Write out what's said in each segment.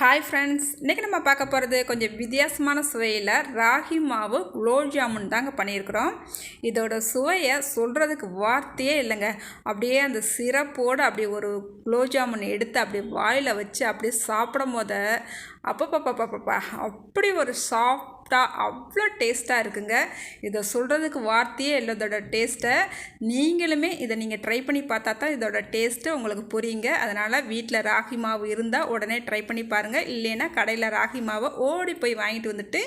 Hi friends, இன்றைக்கி நம்ம பார்க்க போகிறது கொஞ்சம் வித்தியாசமான சுவையில் ராகி மாவு குலோப் ஜாமுன் தாங்க பண்ணியிருக்கிறோம். இதோட சுவையை சொல்கிறதுக்கு வார்த்தையே இல்லைங்க. அப்படியே அந்த சிரப்போடு அப்படியே ஒரு குலோப் ஜாமுன் எடுத்து அப்படியே வாயில் வச்சு அப்படியே சாப்பிடும் போது அப்பப்பப்பப்பப்பா அப்படி ஒரு சாஃப்டாக அவ்வளோ டேஸ்ட்டாக இருக்குங்க. இதை சொல்கிறதுக்கு வார்த்தையே இல்லை இதோட டேஸ்ட்டை. நீங்களுமே இதை நீங்கள் ட்ரை பண்ணி பார்த்தா தான் இதோட டேஸ்ட்டு உங்களுக்கு புரியுங்க. அதனால் வீட்டில் ராகி மாவு இருந்தால் உடனே ட்ரை பண்ணி பாருங்கள். இல்லைன்னா கடையில் ராகி மாவை ஓடி போய் வாங்கிட்டு வந்துட்டு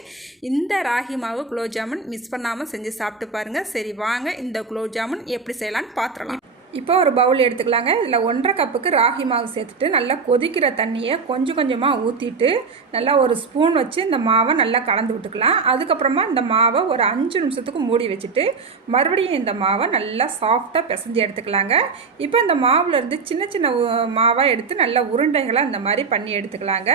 இந்த ராகி மாவு குலோப் ஜாமுன் மிஸ் பண்ணாமல் செஞ்சு சாப்பிட்டு பாருங்கள். சரி வாங்க இந்த குலோப் ஜாமுன் எப்படி செய்யலான்னு பார்த்துடலாம். இப்போ ஒரு பவுல் எடுத்துக்கலாங்க. இதில் 1.5 கப்புக்கு ராகி மாவு சேர்த்துட்டு நல்லா கொதிக்கிற தண்ணியை கொஞ்சம் கொஞ்சமாக ஊற்றிட்டு நல்லா ஒரு ஸ்பூன் வச்சு இந்த மாவை நல்லா கலந்து விட்டுக்கலாம். அதுக்கப்புறமா இந்த மாவை ஒரு 5 நிமிஷத்துக்கு மூடி வச்சுட்டு மறுபடியும் இந்த மாவை நல்லா சாஃப்டாக பிசைஞ்சு எடுத்துக்கலாங்க. இப்போ இந்த மாவுலேருந்து சின்ன சின்ன மாவாக எடுத்து நல்லா உருண்டைகளை அந்த மாதிரி பண்ணி எடுத்துக்கலாங்க.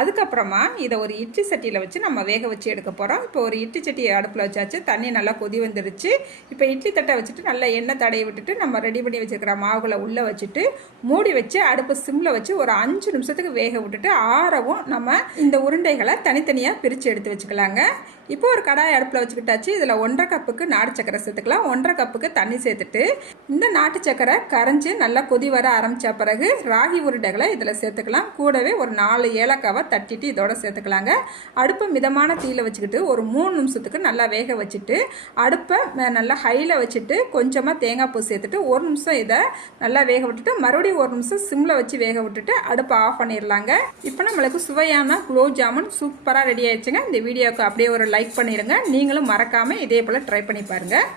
அதுக்கப்புறமா இதை ஒரு இட்லி சட்டியில் வச்சு நம்ம வேக வச்சு எடுக்க போகிறோம். இப்போ ஒரு இட்லி சட்டியை அடுப்பில் வச்சாச்சு. தண்ணி நல்லா கொதி வந்துடுச்சு. இப்போ இட்லி தட்டை வச்சுட்டு நல்லா எண்ணெய் தடவி விட்டுட்டு நம்ம ரெடி பண்ணி வச்சுருக்கிற மாவுகளை உள்ளே வச்சுட்டு மூடி வச்சு அடுப்பு சிம்மில் வச்சு ஒரு 5 நிமிஷத்துக்கு வேக விட்டுட்டு ஆறவும் நம்ம இந்த உருண்டைகளை தனித்தனியாக பிரித்து எடுத்து வச்சுக்கலாங்க. இப்போ ஒரு கடாய் அடுப்பில் வச்சுக்கிட்டாச்சு. இதில் 1.5 கப்புக்கு நாட்டு சக்கரை சேர்த்துக்கலாம். 1.5 கப்புக்கு தண்ணி சேர்த்துட்டு இந்த நாட்டு சக்கரை கரைஞ்சி நல்லா கொதி வர ஆரம்பித்த பிறகு ராகி உருண்டைகளை இதில் சேர்த்துக்கலாம். கூடவே ஒரு 4 ஏலக்காவை தட்டிட்டு இதோட சேர்த்துக்கலாங்க. அடுப்பை மிதமான தீயில் வச்சுக்கிட்டு ஒரு 3 நிமிஷத்துக்கு நல்லா வேக வச்சுட்டு அடுப்பை நல்லா ஹையில் வச்சுட்டு கொஞ்சமாக தேங்காய் பூ சேர்த்துட்டு 1 நிமிஷம் இதை நல்லா வேக விட்டுட்டு மறுபடியும் 1 நிமிஷம் சிம்மில் வச்சு வேக விட்டுட்டு அடுப்பை ஆஃப் பண்ணிடலாங்க. இப்போ நம்மளுக்கு சுவையான குலோப் ஜாமுன் சூப்பராக ரெடி ஆயிடுச்சுங்க. இந்த வீடியோவுக்கு அப்படியே ஒரு லைக் பண்ணிடுங்க. நீங்களும் மறக்காமல் இதே போல் ட்ரை பண்ணி பாருங்கள்.